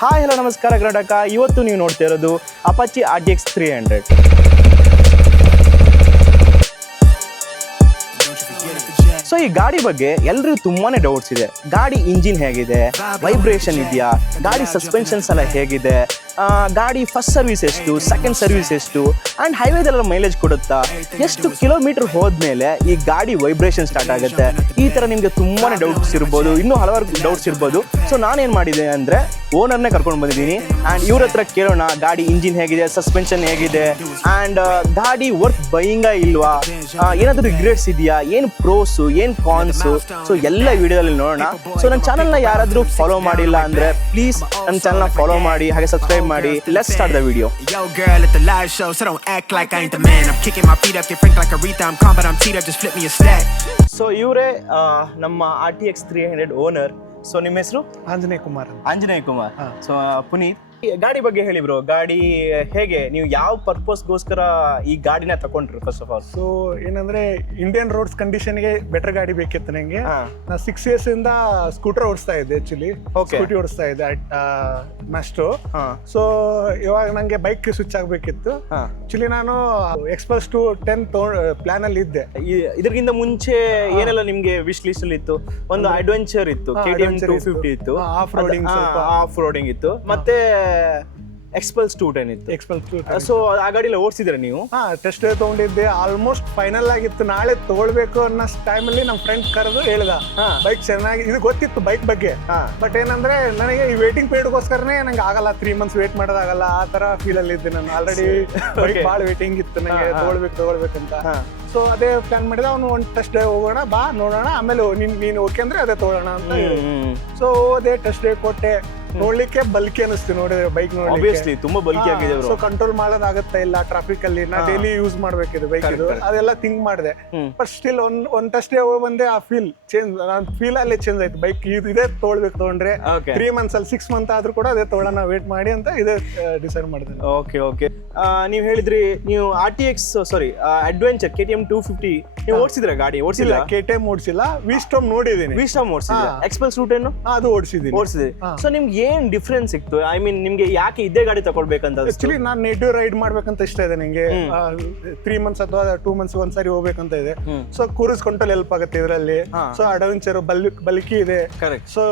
Hi hello ನಮಸ್ಕಾರ ಕರ್ನಾಟಕ. ಇವತ್ತು ನೀವು ನೋಡ್ತಾ ಇರೋದು ಅಪಾಚಿ RTX 300. ಸೊ ಈ ಗಾಡಿ ಬಗ್ಗೆ ಎಲ್ರಿಗೂ ತುಂಬಾನೇ ಡೌಟ್ಸ್ ಇದೆ. ಗಾಡಿ ಇಂಜಿನ್ ಹೇಗಿದೆ, ವೈಬ್ರೇಷನ್ ಇದೆಯಾ, ಗಾಡಿ ಸಸ್ಪೆನ್ಷನ್ಸ್ ಎಲ್ಲ ಹೇಗಿದೆ, ಗಾಡಿ ಫಸ್ಟ್ ಸರ್ವಿಸ್ ಎಷ್ಟು, ಸೆಕೆಂಡ್ ಸರ್ವಿಸ್ ಎಷ್ಟು, ಆ್ಯಂಡ್ ಹೈವೇದೆಲ್ಲ ಮೈಲೇಜ್ ಕೊಡುತ್ತಾ, ಎಷ್ಟು ಕಿಲೋಮೀಟರ್ ಹೋದ್ಮೇಲೆ ಈ ಗಾಡಿ ವೈಬ್ರೇಷನ್ ಸ್ಟಾರ್ಟ್ ಆಗುತ್ತೆ, ಈ ಥರ ನಿಮಗೆ ತುಂಬಾ ಡೌಟ್ಸ್ ಇರ್ಬೋದು, ಇನ್ನೂ ಹಲವಾರು ಡೌಟ್ಸ್ ಇರ್ಬೋದು. ಸೊ ನಾನೇನು ಮಾಡಿದೆ ಅಂದರೆ ಓನರ್ನೇ ಕರ್ಕೊಂಡು ಬಂದಿದ್ದೀನಿ ಆ್ಯಂಡ್ ಇವ್ರ ಹತ್ರ ಕೇಳೋಣ ಗಾಡಿ ಇಂಜಿನ್ ಹೇಗಿದೆ, ಸಸ್ಪೆನ್ಷನ್ ಹೇಗಿದೆ, ಆ್ಯಂಡ್ ಗಾಡಿ ವರ್ತ್ ಬೈಯಿಂಗ ಇಲ್ವಾ, ಏನಾದರೂ ರಿಗ್ರೆಟ್ಸ್ ಇದೆಯಾ, ಏನು ಪ್ರೋಸು ಏನು ಕಾನ್ಸು, ಸೊ ಎಲ್ಲ ವಿಡಿಯೋದಲ್ಲಿ ನೋಡೋಣ. ಸೊ ನನ್ನ ಚಾನಲ್ನ ಯಾರಾದರೂ ಫಾಲೋ ಮಾಡಿಲ್ಲ ಅಂದರೆ ಪ್ಲೀಸ್ ನನ್ನ ಚಾನಲ್ನ ಫಾಲೋ ಮಾಡಿ, ಹಾಗೆ ಸಬ್ಸ್ಕ್ರೈಬ್ ಮಾಡಿ. Let's start the video. Yo girl at the live show, so don't act like I ain't the man. I'm kicking my feet up, get frank like Aretha. I'm calm but I'm teed up, just flip me a stack. So ಇವರೇ ನಮ್ಮ RTX 300 owner. So ನಿಮ್ಮ ಹೆಸರು? Anjaneya Kumar. So Puneeth, ಗಾಡಿ ಬಗ್ಗೆ ಹೇಳಿ bro. ಗಾಡಿ ಹೇಗೆ, ನೀವು ಯಾವ ಪರ್ಪಸ್ಗೋಸ್ಕರ ಈ ಗಾಡಿನ ತಗೊಂಡ್ರಿ ಫಸ್ಟ್ ಆಫ್ ಆಲ್? ಸೊ ಏನಂದ್ರೆ ಇಂಡಿಯನ್ ರೋಡ್ಸ್ ಕಂಡೀಷನ್ಗೆ ಬೆಟರ್ ಗಾಡಿ ಬೇಕಿತ್ತು ನಂಗೆ. ನಾ 6 years ಇಂದ ಸ್ಕೂಟರ್ ಓಡಿಸ್ತಾ ಇದ್ದೆ, ಆಕ್ಚುಲಿ ಸ್ಕೂಟಿ ಓಡಿಸ್ತಾ ಇದ್ದೆ ಮಾಸ್ಟರ್. ಸೊ ಇವಾಗ ನಂಗೆ ಬೈಕ್ ಸ್ವಿಚ್ ಆಗ್ಬೇಕಿತ್ತು. ಆಕ್ಚುಲಿ ನಾನು ಎಕ್ಸ್ಪಲ್ಸ್ 10 ಪ್ಲಾನ್ ಅಲ್ಲಿ ಇದ್ದೆ. ಇದಕ್ಕಿಂತ ಮುಂಚೆ ಏನೆಲ್ಲ ನಿಮ್ಗೆ ವಿಶ್ ಲಿಸ್ಟ್ ಅಲ್ಲಿ ಇತ್ತು? ಒಂದು ಅಡ್ವೆಂಚರ್ ಇತ್ತು, KTM 250 ಇತ್ತು, ಆಫ್ ರೋಡಿಂಗ್ ಇತ್ತು, ಮತ್ತೆ ಎಕ್ಸ್ಪಲ್ಸ್ 210 ಇತ್ತು. ಸೊ ಆ ಗಾಡಿ ಎಲ್ಲ ಓಡಿಸಿದ್ರೆ ನೀವು? ಟೆಸ್ಟ್ ತಗೊಂಡಿದ್ದೆ, ಆಲ್ಮೋಸ್ಟ್ ಫೈನಲ್ ಆಗಿತ್ತು. ನಾಳೆ ತಗೊಳ್ಬೇಕು ಅನ್ನೋ ಟೈಮಲ್ಲಿ ನಮ್ಮ ಫ್ರೆಂಡ್ ಕರೆದು ಹೇಳ್ದ ಬೈಕ್ ಚೆನ್ನಾಗಿ, ಇದು ಗೊತ್ತಿತ್ತು ಬೈಕ್ ಬಗ್ಗೆ. ಬಟ್ ಏನಂದ್ರೆ ನನಗೆ ಈ ವೇಟಿಂಗ್ ಪೀರಿಯಡ್ಗೋಸ್ಕರನೇ ನಂಗೆ ಆಗಲ್ಲ, 3 months ವೇಟ್ ಮಾಡೋದಾಗಲ್ಲ, ಆ ತರ ಫೀಲ್ ಅಲ್ಲಿ ಇದ್ದೆ ನಾನು. ಆಲ್ರೆಡಿ ಬೈಕ್ ಭಾಳ ವೇಟಿಂಗ್ ಇತ್ತು ನಂಗೆ, ತಗೊಳ್ಬೇಕಂತ. ಸೊ ಅದೇ ಪ್ಲಾನ್ ಮಾಡಿದ, ಅವನು ಒಂದು ಟೆಸ್ಟ್ ಡೇ ಹೋಗೋಣ ಬಾ ನೋಡೋಣ, ಆಮೇಲೆ ನೀನು ಓಕೆ ಅಂದ್ರೆ ಅದೇ ತಗೊಳ್ಳೋಣ ಅಂತ ಹೇಳಿ. ಸೊ ಅದೇ ಟೆಸ್ಟ್ ಡೇ ಕೊಟ್ಟೆ. ನೋಡ್ಲಿಕ್ಕೆ ಬಲ್ಕಿ ಅನಿಸ್ತು ನೋಡಿದ್ರೆ ಬೈಕ್ ಆಬ್ವಿಯಸ್ಲಿ ತುಂಬಾ ಬಲ್ಕಿ ಆಗಿದೆ. ಸೊ ಕಂಟ್ರೋಲ್ ಮಾಡೋದಾಗತ್ತಾ ಇಲ್ಲ ಟ್ರಾಫಿಕ್ ಅಲ್ಲಿ, ನಾ ಡೈಲಿ ಯೂಸ್ ಮಾಡ್ಬೇಕಿದೆ ಬೈಕ್, ಅದೆಲ್ಲ ಥಿಂಕ್ ಮಾಡಿದೆ. ಬಟ್ ಸ್ಟಿಲ್ ಒಂದ್ ಟೆಸ್ಟ್ ಡೇ ಹೋಗಿ ಬಂದೆ, ಆ ಫೀಲ್ ಚೇಂಜ್, ನಾನು ಫೀಲ್ ಅಲ್ಲೇ ಚೇಂಜ್ ಆಯ್ತು. ಬೈಕ್ ಇದೇ ತಗೊಳ್ದ್ರೆ 3 months ಅಲ್ಲಿ 6 months ಆದ್ರೂ ಕೂಡ ಅದೇ ತಗೊಳ್ಳೋಣ ವೇಟ್ ಮಾಡಿ ಅಂತ ಇದೇ ಡಿಸೈಡ್ ಮಾಡಿದೆ. ಓಕೆ ನೀವು ಹೇಳಿದ್ರಿ ನೀವು ಅಡ್ವೆಂಚರ್ KTM 250 ನೀವು ಓಡಿಸಿದ್ರೆ ಗಾಡಿ? ಓಡಿಸಿಲ್ಲ, KTM ಓಡಿಸಿಲ್ಲ, ವಿಸ್ಟಾಮ್ ನೋಡಿದ್ದೀನಿ. ಓಡಿಸಿದ್ರೆ ಎಕ್ಸ್ಪಲ್ಸ್ 210 ಅದು ಓಡಿಸಿದ್ರಿ. ಸೊ ನಿಮ್ಗೆ ಏನ್ ಡಿಫ್ರೆನ್ಸ್ ಸಿಕ್ತು? ಐ ಮೀನ್ ನಿಮ್ಗೆ ಯಾಕೆ ಇದೇ ಗಾಡಿ ತಗೊಳ್ಬೇಕಂತ? ಆಕ್ಚುಲಿ ನಾನು ನೇಟಿವ್ ರೈಡ್ ಮಾಡ್ಬೇಕಂತ ಇಷ್ಟ ಇದೆ ನಂಗೆ. 3 months ಅಥವಾ 2 months ಒಂದ್ಸರಿ ಹೋಗ್ಬೇಕಂತ ಇದೆ. ಸೊ ಕ್ರೂಸ್ ಕಂಟ್ರೋಲ್ ಹೆಲ್ಪ್ ಆಗುತ್ತೆ ಇದರಲ್ಲಿ. ಸೊ ಅಡ್ವೆಂಚರ್ ಬಲ್ಕಿ ಇದೆ. ಸೊ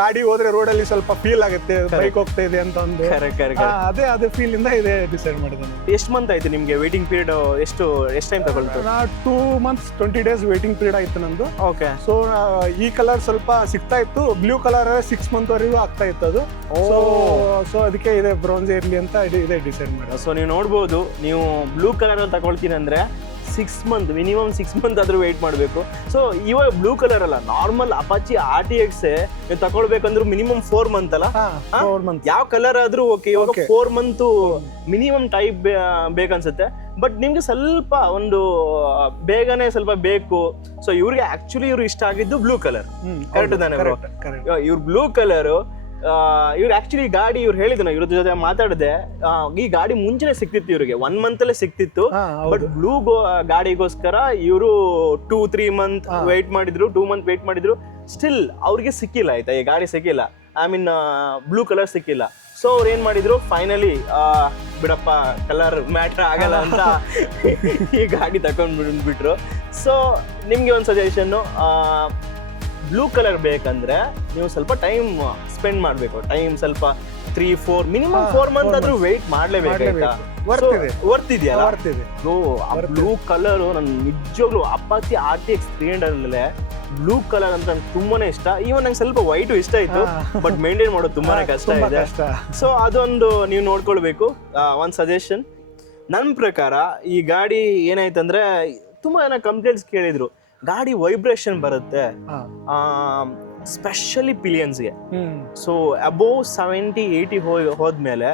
ಗಾಡಿ ಹೋದ್ರೆ ರೋಡ್ ಅಲ್ಲಿ ಸ್ವಲ್ಪ ಫೀಲ್ ಆಗುತ್ತೆ ಬೈಕ್ ಹೋಗ್ತಾ ಇದೆ ಅಂತ ಒಂದು. ಅದೇ ಫೀಲ್ ಇಂದ ಇದೆ ಡಿಸೈಡ್ ಮಾಡಿದೆ. ಎಷ್ಟು ಮಂತ್ ಆಯ್ತು ನಿಮ್ಗೆ ವೇಟಿಂಗ್ ಪೀರಿಯಡ್? ಎಷ್ಟು ಟೈಮ್ ತಗೊಳ್ತು? 2 months 20 days ವೇಟಿಂಗ್ ಪೀರಿಯಡ್ ಆಯ್ತು ನಂದು. ಓಕೆ. ಸೊ ಈ ಕಲರ್ ಸ್ವಲ್ಪ ಸಿಗ್ತಾ ಇತ್ತು, ಬ್ಲೂ ಕಲರ್ 6 months ವರೆಗೂ ಆಗ್ತಾ ಇತ್ತು ಅದು. ಸೊ ಅದಕ್ಕೆ ಇದೆ ಬ್ರೋನ್ಸ್ ಇರ್ಲಿ ಅಂತ ಇದೆ ಡಿಸೈಡ್ ಮಾಡಿ. ಸೊ ನೀವು ನೋಡ್ಬೋದು, ನೀವು ಬ್ಲೂ ಕಲರ್ ಅಲ್ಲಿ ತಗೊಳ್ತೀನಿ ಅಂದ್ರೆ 6 months ಮಿನಿಮಮ್ 6 months ಆದ್ರೂ ವೇಟ್ ಮಾಡಬೇಕು. ಸೊ ಇವಾಗ ಬ್ಲೂ ಕಲರ್ ಅಲ್ಲ, ನಾರ್ಮಲ್ ಅಪಾಚಿ RTX ನೀವು ತಗೊಳ್ಬೇಕಂದ್ರೆ ಮಿನಿಮಮ್ 4 months ಅಲ್ಲ? 4 months ಯಾವ ಕಲರ್ ಆದ್ರೂ ಓಕೆ. ಇವಾಗ 4 months ಮಿನಿಮಮ್ ಟೈಪ್ ಬೇಕನ್ಸುತ್ತೆ. ಬಟ್ ನಿಮ್ಗೆ ಸ್ವಲ್ಪ ಒಂದು ಬೇಗನೆ ಸ್ವಲ್ಪ ಬೇಕು. ಸೊ ಇವ್ರಿಗೆ ಆಕ್ಚುಲಿ ಇವ್ರು ಇಷ್ಟ ಆಗಿದ್ದು ಬ್ಲೂ ಕಲರ್. ಕರೆಕ್ಟ್ ತಾನೆ? ಇವ್ರು ಬ್ಲೂ ಕಲರ್ ಇವ್ರು ಆಕ್ಚುಲಿ ಗಾಡಿ ಇವ್ರು ಹೇಳಿದ್ರು, ಇವ್ರ ಜೊತೆ ಮಾತಾಡಿದೆ, ಈ ಗಾಡಿ ಮುಂಚೆನೆ ಸಿಕ್ತಿತ್ತು ಇವ್ರಿಗೆ, 1 month ಅಲ್ಲೇ ಸಿಕ್ತಿತ್ತು. ಬಟ್ ಬ್ಲೂ ಗಾಡಿಗೋಸ್ಕರ ಇವರು 2-3 months ವೇಟ್ ಮಾಡಿದ್ರು, 2 months ವೇಟ್ ಮಾಡಿದ್ರು, ಸ್ಟಿಲ್ ಅವ್ರಿಗೆ ಸಿಕ್ಕಿಲ್ಲ. ಆಯ್ತಾ, ಈ ಗಾಡಿ ಸಿಕ್ಕಿಲ್ಲ, ಐ ಮೀನ್ ಬ್ಲೂ ಕಲರ್ ಸಿಕ್ಕಿಲ್ಲ. ಸೊ ಅವ್ರು ಏನ್ ಮಾಡಿದ್ರು, ಫೈನಲಿ ಬಿಡಪ್ಪ ಕಲರ್ ಮ್ಯಾಟ್ರ್ ಆಗಲ್ಲ ಅಂತ ಈ ಗಾಡಿ ತಗೊಂಡ್ಬಿಟ್ರು. ಸೊ ನಿಮ್ಗೆ ಒಂದು ಸಜೆಷನ್, ಬ್ಲೂ ಕಲರ್ ಬೇಕಂದ್ರೆ ನೀವು ಸ್ವಲ್ಪ ಟೈಮ್ ಸ್ಪೆಂಡ್ ಮಾಡಬೇಕು. ಟೈಮ್ ಸ್ವಲ್ಪ 3-4 ಮಿನಿಮಮ್ 4 months ಆದ್ರೂ ವೇಟ್ ಮಾಡ್ಲೇಬೇಕು. ವರ್ತ್ ಇದೆಯಲ್ಲ ಬ್ಲೂ ಕಲರ್. ನನ್ ನಿಜವಾಗ್ಲೂ ಅಪಾಚಿ RTX 300 ಅಲ್ಲೇ ಬ್ಲೂ ಕಲರ್ ಅಂತ ನಂಗೆ ತುಂಬಾನೇ ಇಷ್ಟ. ಈವನ್ ನಂಗೆ ಸ್ವಲ್ಪ ವೈಟು ಇಷ್ಟ ಇತ್ತು, ಬಟ್ ಮೇಂಟೈನ್ ಮಾಡೋದು ತುಂಬಾನೇ ಕಷ್ಟ ಇದೆ. ಸೊ ಅದೊಂದು ನೀವು ನೋಡ್ಕೊಳ್ಬೇಕು. ಒಂದು ಸಜೆಷನ್ ನನ್ನ ಪ್ರಕಾರ, ಈ ಗಾಡಿ ಏನಾಯ್ತಂದ್ರೆ ತುಂಬಾ ಜನ ಕಂಪ್ಲೇಂಟ್ಸ್ ಕೇಳಿದ್ರು, ಗಾಡಿ ವೈಬ್ರೇಷನ್ ಬರುತ್ತೆ ಸ್ಪೆಷಲಿ ಪಿಲಿಯನ್ಸ್ಗೆ. ಸೊ ಅಬೋವ್ 70-80 ಹೋದ್ಮೇಲೆ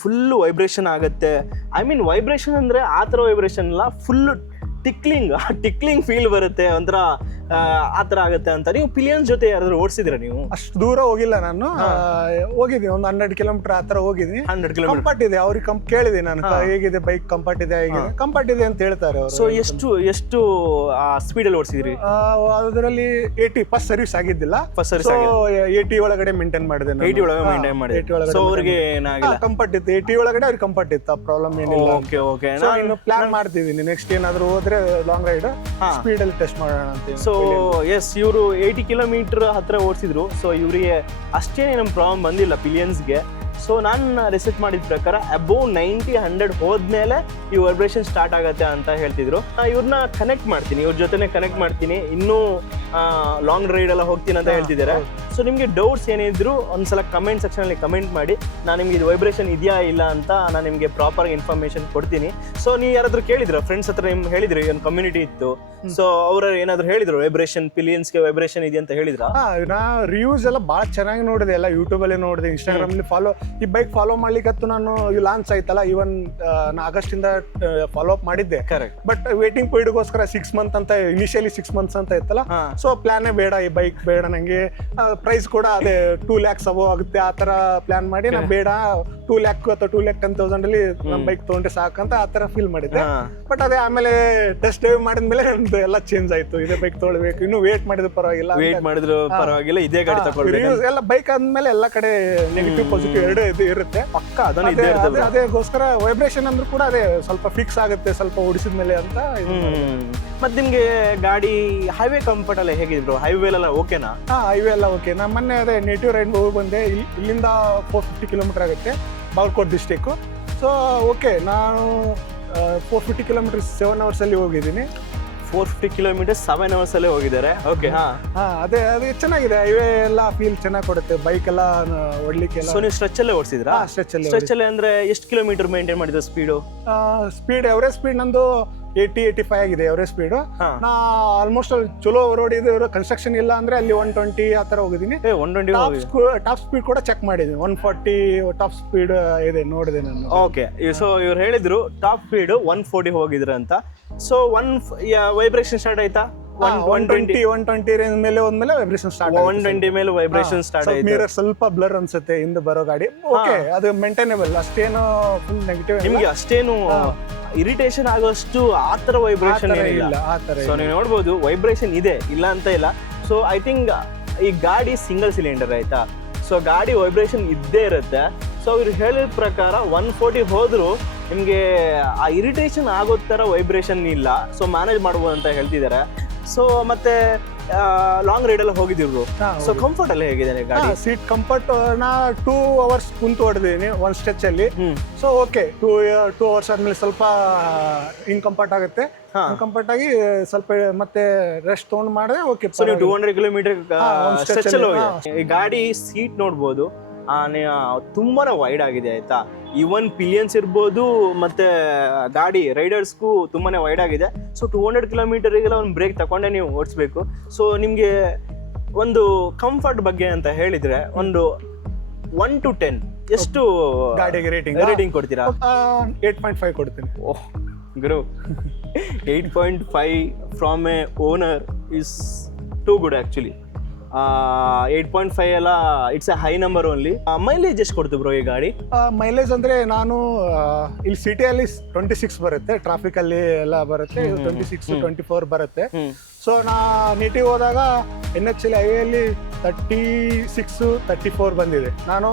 ಫುಲ್ ವೈಬ್ರೇಷನ್ ಆಗುತ್ತೆ. ಐ ಮೀನ್ ವೈಬ್ರೇಷನ್ ಅಂದ್ರೆ ಆ ಥರ ವೈಬ್ರೇಷನ್ ಅಲ್ಲ, ಫುಲ್ ಟಿಕ್ಲಿಂಗ್ ಫೀಲ್ ಬರುತ್ತೆ ಒಂಥರ ಆ ಥರ ಆಗುತ್ತೆ ಅಂತ. ನೀವು ಪಿಲಿಯನ್ಸ್ ಜೊತೆ ಯಾರಾದ್ರೂ ಓಡಿಸಿದ್ರ ನೀವು? ಅಷ್ಟು ದೂರ ಹೋಗಿಲ್ಲ ನಾನು, ಹೋಗಿದ್ದೀನಿ ಒಂದು 100 ಕಿಲೋಮೀಟರ್ ಆ ಥರ ಹೋಗಿದ್ದೀನಿ. 100 ಕಿಲೋಮೀಟರ್ ಕಂಫರ್ಟ್ ಇದೆ, ಅವ್ರಿಗೆ ಕೇಳಿದೆ ನಾನು ಹೇಗಿದೆ ಬೈಕ್, ಕಂಫರ್ಟ್ ಇದೆ ಹೇಗಿದೆ, ಕಂಫರ್ಟ್ ಇದೆ ಅಂತ ಹೇಳ್ತಾರೆ ಅವರು. ಸೊ ಎಷ್ಟು ಸ್ಪೀಡಲ್ಲಿ ಓಡಿಸಿದ್ರಿ? ಅದರಲ್ಲಿ 80 ಫಸ್ಟ್ ಸರ್ವಿಸ್ ಆಗಿದ್ದಿಲ್ಲ, ಫಸ್ಟ್ ಸರ್ವಿಸ್ 80 ಒಳಗಡೆ ಮೇಂಟೈನ್ ಮಾಡಿದೆ ನಾನು. 80 ಒಳಗೆ ಮೇಂಟೈನ್ ಮಾಡಿ. 80 ಒಳಗಡೆ ಸೊ ಅವ್ರಿಗೆ ಏನಾಗಿಲ್ಲ, ಕಂಫರ್ಟ್ ಇತ್ತು. 80 ಒಳಗಡೆ ಅವ್ರಿಗೆ ಕಂಫರ್ಟ್ ಇತ್ತು, ಪ್ರಾಬ್ಲಮ್ ಏನಿಲ್ಲ. Okay okay. ಸೊ ಇನ್ನು ಪ್ಲಾನ್ ಮಾಡ್ತಿದ್ದೀನಿ ನೆಕ್ಸ್ಟ್ ಏನಾದ್ರು ಹೋದ್ರೆ ಲಾಂಗ್ ರೈಡ್ ಸ್ಪೀಡ್ ಅಲ್ಲಿ ಟೆಸ್ಟ್ ಮಾಡೋಣ ಅಂತ. ಸೊ ಎಸ್, ಇವರು 80 ಕಿಲೋಮೀಟರ್ ಹತ್ರ ಓಡಿಸಿದ್ರು. ಸೊ ಇವರಿಗೆ ಅಷ್ಟೇನೇ ನಮ್ಮ ಪ್ರಾಬ್ಲಮ್ ಬಂದಿಲ್ಲ ಪಿಲಿಯನ್ಸ್ಗೆ. ಸೊ ನಾನು ರಿಸರ್ಚ್ ಮಾಡಿದ ಪ್ರಕಾರ ಅಬೋವ್ 90-100 ಹೋದ್ಮೇಲೆ ಈ ವೈಬ್ರೇಷನ್ ಸ್ಟಾರ್ಟ್ ಆಗುತ್ತೆ ಅಂತ ಹೇಳ್ತಿದ್ರು. ಇವ್ರನ್ನ ಕನೆಕ್ಟ್ ಮಾಡ್ತೀನಿ, ಇವ್ರ ಜೊತೆನೆ ಕನೆಕ್ಟ್ ಮಾಡ್ತೀನಿ, ಇನ್ನೂ ಲಾಂಗ್ ರೈಡ್ ಎಲ್ಲ ಹೋಗ್ತೀನಿ ಅಂತ ಹೇಳ್ತಿದ್ದಾರೆ. ಸೊ ನಿಮಗೆ ಡೌಟ್ಸ್ ಏನಿದ್ರು ಒಂದ್ಸಲ ಕಮೆಂಟ್ ಸೆಕ್ಷನ್ ಅಲ್ಲಿ ಕಮೆಂಟ್ ಮಾಡಿ, ನಾನು ನಿಮ್ಗೆ ಇದು ವೈಬ್ರೇಷನ್ ಇದೆಯಾ ಇಲ್ಲ ಅಂತ ನಾನು ನಿಮಗೆ ಪ್ರಾಪರ್ ಇನ್ಫಾರ್ಮೇಶನ್ ಕೊಡ್ತೀನಿ. ಸೊ ನೀವು ಯಾರಾದ್ರೂ ಕೇಳಿದ್ರು ಫ್ರೆಂಡ್ಸ್ ಹತ್ರ ನಿಮ್ಗೆ ಹೇಳಿದ್ರಿ, ಒಂದು ಕಮ್ಯುನಿಟಿ ಇತ್ತು, ಸೊ ಅವ್ರ ಏನಾದ್ರು ಹೇಳಿದ್ರು ವೈಬ್ರೇಷನ್ ಪಿಲಿಯನ್ಸ್ಗೆ ವೈಬ್ರೇಷನ್ ಇದೆ ಅಂತ ಹೇಳಿದ್ರ? ನಾ ರಿವ್ಯೂಸ್ ಎಲ್ಲ ಭಾಳ ಚೆನ್ನಾಗಿ ನೋಡಿದೆ, ಎಲ್ಲ ಯೂಟ್ಯೂಬ್ ಅಲ್ಲಿ ನೋಡಿದೆ, ಇನ್ಸ್ಟಾಗ್ರಾಮ್ ಅಲ್ಲಿ ಫಾಲೋ, ಈ ಬೈಕ್ ಫಾಲೋ ಮಾಡ್ಲಿಕ್ಕತ್ತು ನಾನು ಲಾಂಚ್ ಆಯ್ತಲ್ಲ, ಇವನ್ ಆಗಸ್ಟ್ ಇಂದ ಫಾಲೋ ಅಪ್ ಮಾಡಿದ್ದೆ. ಕರೆಕ್ಟ್. ಬಟ್ ವೇಟಿಂಗ್ ಪೀರಿಯಡ್ಗೋಸ್ಕರ 6 ಮಂತ್ ಅಂತ, ಇನಿಷಿಯಲಿ 6 ಮಂತ್ಸ್ ಅಂತ ಇತ್ತಲ್ಲ, ಸೊ ಪ್ಲಾನೇ ಬೇಡ, ಈ ಬೈಕ್ ಬೇಡ ನಂಗೆ, ಪ್ರೈಸ್ ಕೂಡ ಅದೇ 2 lakhs ಅಬೋ ಆಗುತ್ತೆ ಆ ತರ ಪ್ಲಾನ್ ಮಾಡಿ ನಾನು ಬೇಡ 2 lakh ಅಥವಾ 2,10,000 ಅಲ್ಲಿ ನಮ್ಮ ಬೈಕ್ ತಗೊಂಡ್ರೆ ಸಾಕಂತ ಆ ತರ ಫೀಲ್ ಮಾಡಿದ್ದೆ. ಬಟ್ ಅದೇ ಆಮೇಲೆ ಟೆಸ್ಟ್ ಡ್ರೈವ್ ಮಾಡಿದ್ಮೇಲೆ ನಂದು ಎಲ್ಲ ಚೇಂಜ್ ಆಯ್ತು, ಇದೇ ಬೈಕ್ ತೊಗೊಳ್ಬೇಕು, ಇನ್ನು ವೇಟ್ ಮಾಡಿದ್ರು ಪರವಾಗಿಲ್ಲ, ಇದೇ ಗಾಡಿ ತಗೊಳ್ಬೇಕು. ಎಲ್ಲ ಬೈಕ್ ಆದ್ಮೇಲೆ ಎಲ್ಲ ಕಡೆ ನೆಗೆಟಿವ್ ಪಾಸಿಟಿವ್ ಎರಡು ಇದು ಇರುತ್ತೆ ಪಕ್ಕ. ಅದೇಗೋಸ್ಕರ ವೈಬ್ರೇಷನ್ ಅಂದ್ರೂ ಕೂಡ ಅದೇ ಸ್ವಲ್ಪ ಫಿಕ್ಸ್ ಆಗುತ್ತೆ ಸ್ವಲ್ಪ ಓಡಿಸಿದ್ಮೇಲೆ ಅಂತ. ಮತ್ತೆ ನಿಮ್ಗೆ ಗಾಡಿ ಹೈವೇ ಕಂಫರ್ಟ್ ಎಲ್ಲ ಹೇಗಿದೆ ಬ್ರೋ? ಹೈವೇ ಎಲ್ಲ ಓಕೆನಾ? ಹೈವೇ ಎಲ್ಲ ಓಕೆ. ನಾನು ಮೊನ್ನೆ ಅದೇ ನೇಟಿವ್ ರೈಡ್ ಹೋಗಿ ಬಂದೆ, ಇಲ್ಲಿಂದ 450 ಕಿಲೋಮೀಟರ್ ಆಗುತ್ತೆ ಬಾಗಲಕೋಟೆ ಡಿಸ್ಟಿಕ್ಕು. ಸೊ ಓಕೆ, ನಾನು 450 ಕಿಲೋಮೀಟರ್ 7 hours ಅಲ್ಲಿ ಹೋಗಿದ್ದೀನಿ. 450 ಕಿಲೋಮೀಟರ್ 7 hours ಅಲ್ಲೇ ಹೋಗಿದ್ದಾರೆ. ಓಕೆ. ಅದೇ ಚೆನ್ನಾಗಿದೆ, ಹೈವೇ ಎಲ್ಲ ಫೀಲ್ ಚೆನ್ನಾಗಿ ಕೊಡುತ್ತೆ, ಬೈಕ್ ಎಲ್ಲ ಓಡ್ಲಿಕ್ಕೆ. ಸೊ ನೀವು ಸ್ಟ್ರೆಚ್ ಅಲ್ಲೇ ಓಡಿಸಿದ್ರಾ? ಸ್ಟ್ರೆಚ್ ಅಲ್ಲೇ ಅಂದ್ರೆ ಎಷ್ಟು ಕಿಲೋಮೀಟರ್ ಮೇಂಟೈನ್ ಮಾಡಿದ್ರು ಸ್ಪೀಡು? ಎವರೇಜ್ ಸ್ಪೀಡ್ ನಂದು 80-85 ಆಗಿದೆ ಎವರೇಜ್ ಸ್ಪೀಡ್. ನಾ ಆಲ್ಮೋಸ್ಟ್ ಅಲ್ಲಿ ಚಲೋ ರೋಡ್ ಇದೆ, ಕನ್ಸ್ಟ್ರಕ್ಷನ್ ಇಲ್ಲ ಅಂದ್ರೆ ಅಲ್ಲಿ 120 ಆ ತರ ಹೋಗಿದ್ದೀನಿ. 120 ಟಾಪ್ ಸ್ಪೀಡ್ ಕೂಡ ಚೆಕ್ ಮಾಡಿದ್ದೀನಿ, 140 ಟಾಪ್ ಸ್ಪೀಡ್ ಇದೆ ನೋಡಿದೆ ನಾನು. ಓಕೆ. ಸೊ ಇವ್ರು ಹೇಳಿದ್ರು ಟಾಪ್ ಸ್ಪೀಡ್ 140 ಹೋಗಿದ್ರು ಅಂತ. ಸೊ ವೈಬ್ರೇಷನ್ ಸ್ಟಾರ್ಟ್ ಆಯ್ತಾ? 120 ರೇಂಜ್ ಮೇಲೆ ಹೋದ್ಮೇಲೆ ವೈಬ್ರೇಷನ್ ಸ್ಟಾರ್ಟ್. 120 ಮೇಲೆ ವೈಬ್ರೇಷನ್ ಸ್ಟಾರ್ಟ್ ಆಯ್ತು. ಮಿರರ್ ಸ್ವಲ್ಪ ಬ್ಲರ್ ಅನ್ಸುತ್ತೆ ಹಿಂದೆ ಬರೋ ಗಾಡಿ. ಓಕೆ, ಅದು ಮೇಂಟೈನೇಬಲ್, ಅಷ್ಟೇನು ಫುಲ್ ನೆಗೆಟಿವ್. ನಿಮ್ಗೆ ಅಷ್ಟೇನು ಇರಿಟೇಷನ್ ಆಗೋಷ್ಟು ಆ ತರ ವೈಬ್ರೇಷನ್ ಏನಿಲ್ಲ. ಸೊ ನೀವು ನೋಡ್ಬೋದು ವೈಬ್ರೇಷನ್ ಇದೆ, ಇಲ್ಲ ಅಂತ ಇಲ್ಲ. ಸೊ ಐ ಥಿಂಕ್ ಈ ಗಾಡಿ ಸಿಂಗಲ್ ಸಿಲಿಂಡರ್ ಆಯ್ತಾ, ಸೊ ಗಾಡಿ ವೈಬ್ರೇಷನ್ ಇದ್ದೇ ಇರುತ್ತೆ. ಸೊ ಇವ್ರು ಹೇಳಿದ ಪ್ರಕಾರ 140 ಹೋದ್ರು ನಿಮಗೆ ಆ ಇರಿಟೇಷನ್ ಆಗೋ ಥರ ವೈಬ್ರೇಷನ್ ಇಲ್ಲ, ಸೊ ಮ್ಯಾನೇಜ್ ಮಾಡ್ಬೋದು ಅಂತ ಹೇಳ್ತಿದ್ದಾರೆ. ಸೊ ಮತ್ತೆ ಲಾಂಗ್ ರೈಡ್ ಎಲ್ಲ ಹೋಗಿದ್ದೀವಿ. ಸೊ ಕಂಫರ್ಟ್ ಎಲ್ಲ ಹೇಗಿದೆ ಗಾಡಿ? ಸೀಟ್ ಕಂಫರ್ಟ್ ನಾ 2 hours ಕುಂತು ಹೊಡೆದಿದ್ದೀನಿ ಒಂದು ಸ್ಟ್ರೆಚ್ ಅಲ್ಲಿ. ಸೊ ಓಕೆ, 2 hours ಆದ್ಮೇಲೆ ಸ್ವಲ್ಪ ಇನ್ಕಂಫರ್ಟ್ ಆಗುತ್ತೆ, ಕಂಫರ್ಟ್ ಆಗಿ ಸ್ವಲ್ಪ ಮತ್ತೆ ರೆಸ್ಟ್ ತಗೊಂಡು ಮಾಡಿದ್ರೆ ಓಕೆ. ಸೊ ನೀವು 200 ಕಿಲೋಮೀಟರ್ ಸ್ಟ್ರೆಚ್ ಅಲ್ಲಿ ಹೋಗಿದೆ. ಈ ಗಾಡಿ ಸೀಟ್ ನೋಡ್ಬೋದು, ತುಂಬಾನೇ ವೈಡ್ ಆಗಿದೆ ಆಯ್ತಾ. ಇವನ್ ಪಿಲಿಯನ್ಸ್ ಇರ್ಬೋದು ಮತ್ತೆ ಗಾಡಿ ರೈಡರ್ಸ್ಗೂ ತುಂಬಾನೇ ವೈಡ್ ಆಗಿದೆ. ಸೊ 200 ಕಿಲೋಮೀಟರ್ಗೆಲ್ಲ ಒಂದು ಬ್ರೇಕ್ ತಗೊಂಡೆ ನೀವು ಓಡಿಸ್ಬೇಕು. ಸೊ ನಿಮ್ಗೆ ಒಂದು ಕಂಫರ್ಟ್ ಬಗ್ಗೆ ಅಂತ ಹೇಳಿದ್ರೆ ಒಂದು 1 to 10 ಎಷ್ಟು ಗಾಡಿಗೆ ರೇಟಿಂಗ್ ಕೊಡ್ತೀರಾ? 8.5 ಕೊಡ್ತೀನಿ. ಓಹ್ ಗುರು, 8.5 from A owner is too good actually. 8.5 ಎಲ್ಲ it's A high number only. Mileage ಎಷ್ಟು ಕೊಡ್ತು ಬ್ರೋ ಈ ಗಾಡಿ? ಮೈಲೇಜ್ ಅಂದ್ರೆ ನಾನು ಇಲ್ಲಿ ಸಿಟಿಯಲ್ಲಿ 26 ಬರುತ್ತೆ, ಟ್ರಾಫಿಕ್ ಅಲ್ಲಿ ಎಲ್ಲ ಬರುತ್ತೆ 26, 24 ಬರುತ್ತೆ. ಸೊ ನಾ ನೀಟಿಗೆ ಹೋದಾಗ NH ಹೈವೇಲಿ 36, 34 ಬಂದಿದೆ. ನಾನು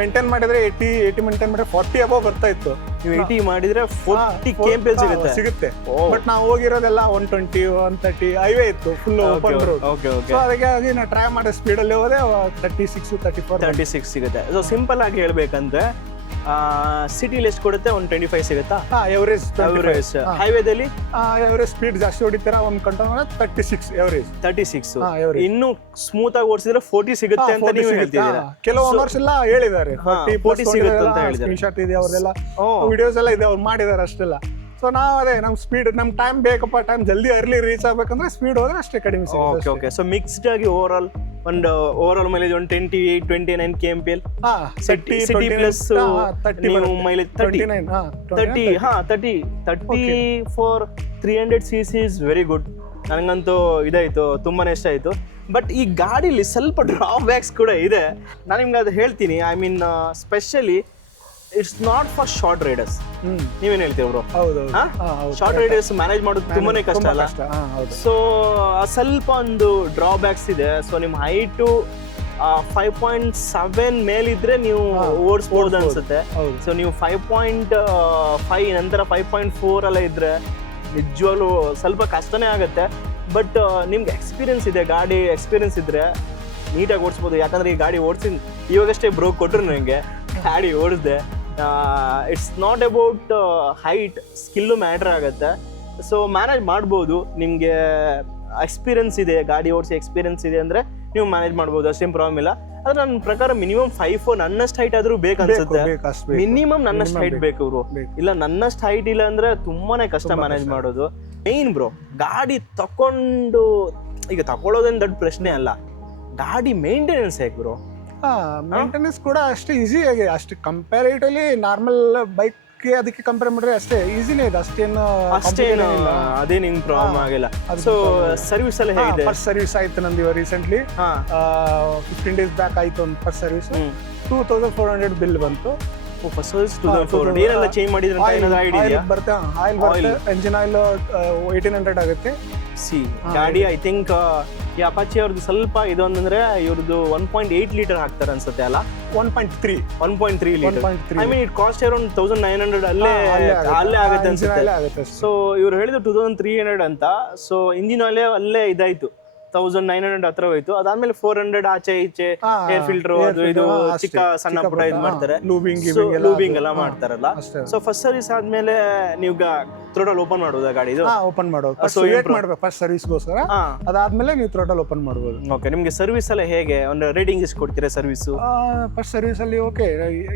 ಮೇಂಟೈನ್ ಮಾಡಿದ್ರೆ 80 ಮೇಂಟೈನ್ ಮಾಡಿದ್ರೆ 40 ಅಬೌವ್ ಬರ್ತಾ ಇತ್ತು. 80 ಮಾಡಿದ್ರೆ 40 kmpl ಸಿಗುತ್ತೆ. ಬಟ್ ನಾವು ಹೋಗಿರೋದೆಲ್ಲ 120, 130 ಹೈವೇ ಇತ್ತು, ಫುಲ್ ಓಪನ್ ರೋಡ್. ಸೊ ಅದಕ್ಕಾಗಿ ನಾ ಟ್ರೈ ಮಾಡೋ ಸ್ಪೀಡ್ ಅಲ್ಲಿ ಹೋದೆ 36, 34 ಸಿಗುತ್ತೆ. ಸೊ ಸಿಂಪಲ್ ಆಗಿ ಹೇಳ್ಬೇಕಂದ್ರೆ ಸಿಟಿಲಿ ಎಷ್ಟು ಕೊಡುತ್ತೆ? 125 ಸಿಗುತ್ತಾ ಎವರೇಜ್? ಹೈವೇದಲ್ಲಿ ಎವರೇಜ್ ಸ್ಪೀಡ್ ಜಾಸ್ತಿ ಹೊಡಿತೀರಾ ಒಂದು ಕಂಟ್ರೋಲ್ 36 ಎವರೇಜ್. 36 ಇನ್ನು ಸ್ಮೂತ್ ಆಗಿ ಓಡಿಸಿದ್ರೆ 40 ಸಿಗುತ್ತೆ ಅಂತ ನೀವು ಹೇಳ್ತಿದ್ದೀರಾ. ಕೆಲವು ಓನರ್ಸ್ ಎಲ್ಲ ಹೇಳಿದ್ದಾರೆ 40 ಸಿಗುತ್ತೆ ಅಂತ ಹೇಳಿದ್ದಾರೆ. ಸ್ಕ್ರೀನ್ ಶಾಟ್ ಇದೆ, ಅವರೆಲ್ಲ ವಿಡಿಯೋಸ್ ಎಲ್ಲ ಇದೆ, ಅವ್ರು ಮಾಡಿದ್ದಾರೆ ಅಷ್ಟೆಲ್ಲ. ಸೊ ನಾವು ಅದೇ ನಮ್ ಸ್ಪೀಡ್ ನಮ್ ಟೈಮ್ ಬೇಕಪ್ಪ, ಟೈಮ್ ಜಲ್ದಿ ಅರ್ಲಿ ರೀಚ್ ಆಗ್ಬೇಕಂದ್ರೆ ಸ್ಪೀಡ್ ಹೋದ್ರೆ ಅಷ್ಟೇ ಕಡಿಮೆ ಓಕೆ ಓಕೆ. ಸೊ ಮಿಕ್ಸ್ಡ್ ಆಗಿ ಓವರ್ ಆಲ್ ಮೈಲೇಜ್ ಒಂದು 29 KMPL, ಸಿಟಿ ಪ್ಲಸ್ ನೀವು mileage 30 for 300 cc is very good. ನನಗಂತೂ ಇದಾಯ್ತು, ತುಂಬಾನೇ ಇಷ್ಟ ಆಯ್ತು. ಬಟ್ ಈ ಗಾಡಿಲಿ ಸ್ವಲ್ಪ ಡ್ರಾಬ್ಯಾಕ್ಸ್ ಕೂಡ ಇದೆ, ನಾನು ನಿಮ್ಗೆ ಅದು ಹೇಳ್ತೀನಿ. I mean specially it's not for short Riders. ನೀವೇನ್ ಹೇಳ್ತೀವಿ ಬ್ರೋ? ಶಾರ್ಟ್ ರೈಡರ್ಸ್ ಮ್ಯಾನೇಜ್ ಮಾಡೋದು ತುಂಬಾನೇ ಕಷ್ಟ ಅಲ್ಲ? ಸೊ ಸ್ವಲ್ಪ ಒಂದು ಡ್ರಾಬ್ಯಾಕ್ಸ್ ಇದೆ. ಸೊ ನಿಮ್ಮ ಹೈಟು 5.7 ಮೇಲಿದ್ರೆ ನೀವು ಓಡಿಸ್ಬೋದು ಅನ್ಸುತ್ತೆ. ಸೊ ನೀವು 5.5 ನಂತರ 5.4 ಎಲ್ಲ ಇದ್ರೆ ನಿಜವಾಗ್ಲೂ ಸ್ವಲ್ಪ ಕಷ್ಟನೇ ಆಗುತ್ತೆ. ಬಟ್ ನಿಮ್ಗೆ ಎಕ್ಸ್ಪೀರಿಯನ್ಸ್ ಇದೆ, ಗಾಡಿ ಎಕ್ಸ್ಪೀರಿಯನ್ಸ್ ಇದ್ರೆ ನೀಟಾಗಿ ಓಡಿಸ್ಬೋದು. ಯಾಕಂದ್ರೆ ಈ ಗಾಡಿ ಓಡಿಸಿ ಇವಾಗಷ್ಟೇ ಬ್ರೋ ಕೊಟ್ಟರು ನನಗೆ, ಗಾಡಿ ಓಡಿಸ್ದೆ. It's not about height, skill matter ಆಗುತ್ತೆ. ಸೊ ಮ್ಯಾನೇಜ್ ಮಾಡ್ಬೋದು. ನಿಮಗೆ ಎಕ್ಸ್ಪೀರಿಯನ್ಸ್ ಇದೆ, ಗಾಡಿ ಓಡಿಸಿ ಎಕ್ಸ್ಪೀರಿಯನ್ಸ್ ಇದೆ ಅಂದರೆ ನೀವು ಮ್ಯಾನೇಜ್ ಮಾಡ್ಬೋದು, ಅಷ್ಟೇನು ಪ್ರಾಬ್ಲಮ್ ಇಲ್ಲ. ಆದ್ರೆ ನನ್ನ ಪ್ರಕಾರ ಮಿನಿಮಮ್ 5'4" ನನ್ನಷ್ಟು ಹೈಟ್ ಆದ್ರೂ ಬೇಕನ್ಸುತ್ತೆ. ಮಿನಿಮಮ್ ನನ್ನಷ್ಟು ಹೈಟ್ ಬೇಕು ಬ್ರೋ. ಇಲ್ಲ ನನ್ನಷ್ಟು ಹೈಟ್ ಇಲ್ಲ ಅಂದ್ರೆ ತುಂಬಾನೇ ಕಷ್ಟ ಮ್ಯಾನೇಜ್ ಮಾಡೋದು. ಮೇನ್ ಬ್ರೋ, ಗಾಡಿ ತಕೊಂಡು ಈಗ ತಗೊಳ್ಳೋದೇನು ದೊಡ್ಡ ಪ್ರಶ್ನೆ ಅಲ್ಲ, ಗಾಡಿ ಮೇಂಟೆನೆನ್ಸ್ ಹೇಗೆ ಬ್ರೋ? ಮೇಂಟೆನೆನ್ಸ್ ಕೂಡ ಅಷ್ಟೇ ಈಸಿ ಆಗಿ, ಅಷ್ಟು ಕಂಪ್ಯಾರಿಟಿವ್ಲಿ ನಾರ್ಮಲ್ ಬೈಕ್ ಅದಕ್ಕೆ ಕಂಪೇರ್ ಮಾಡಿದ್ರೆ ಅಷ್ಟೇ ಈಸಿನೇ ಇದೆ, ಅಷ್ಟೇನು ಅದೇ ನಿಮ್ಗೆ ಪ್ರಾಬ್ಲಮ್ ಆಗಿಲ್ಲ. ಸೊ ಸರ್ವಿಸ್ ಎಲ್ಲ ಹೇಗಿದೆ? ಫಸ್ಟ್ ಸರ್ವಿಸ್ ಆಯ್ತು ನಂದು ರೀಸೆಂಟ್ಲಿ, 15 days ಬ್ಯಾಕ್ ಆಯ್ತು ಒಂದು ಫಸ್ಟ್ ಸರ್ವಿಸ್. 2400 ಬಿಲ್ ಬಂತು. First service 2400. ಏನೆಲ್ಲ ಚೇಂಜ್ ಮಾಡಿದ್ರೆ ಆಯಿಲ್ ಬರುತ್ತೆ, ಎಂಜಿನ್ ಆಯಿಲ್ 1800 ಆಗುತ್ತೆ. ಗಾಡಿ ಐ ಥಿಂಕ್ ಈ ಅಪಾಚಿ ಅವ್ರದ್ದು ಸ್ವಲ್ಪ ಇದೊಂದಂದ್ರೆ ಇವ್ರದ್ದು 1.8 ಲೀಟರ್ ಹಾಕ್ತಾರೆ ಅನ್ಸುತ್ತೆ ಅಲ್ಲ? 1.3 litre. I mean it cost around 1900 ಅಲ್ಲೇ ಆಗುತ್ತೆ ಅನ್ಸುತ್ತೆ. ಸೊ ಇವ್ರು ಹೇಳಿದ್ರು 2300 ಅಂತ. ಸೊ ಇಂಜಿನ್ ಅಲ್ಲೇ ಇದಾಯ್ತು, 1900 ಹತ್ರ ಹೋಯ್ತು. ಅದಾದ್ಮೇಲೆ 400 ಆಚೆ ಈಚೆ ಏರ್ ಫಿಲ್ಟರ್ ಅದು ಇದು ಚಿಕ್ಕ ಸಣ್ಣ ಪುಟ ಇದು ಮಾಡ್ತಾರೆ, ಲೂಬಿಂಗ್ ಎಲ್ಲ ಮಾಡ್ತಾರಲ್ಲ. ಸೊ ಫಸ್ಟ್ ಸರ್ವಿಸ್ ಆದ್ಮೇಲೆ ನೀವು ಥ್ರೋಟಲ್ ಓಪನ್ ಮಾಡೋದಾ ಗಾಡಿದು? ಓಪನ್ ಮಾಡೋದು. ಸೊ ವೇಟ್ ಮಾಡ್ಬೇಕು ಫಸ್ಟ್ ಸರ್ವಿಸ್ಗೋಸ್ಕರ, ಅದಾದ್ಮೇಲೆ ನೀವು ಥ್ರೋಟಲ್ ಓಪನ್ ಮಾಡ್ಬೋದು. ಓಕೆ. ನಿಮ್ಗೆ ಸರ್ವಿಸ್ ಎಲ್ಲ ಹೇಗೆ, ಒಂದು ರೇಟಿಂಗ್ ಎಷ್ಟು ಕೊಡ್ತೀರಾ ಸರ್ವಿಸು? ಫಸ್ಟ್ ಸರ್ವಿಸ್ ಅಲ್ಲಿ ಓಕೆ,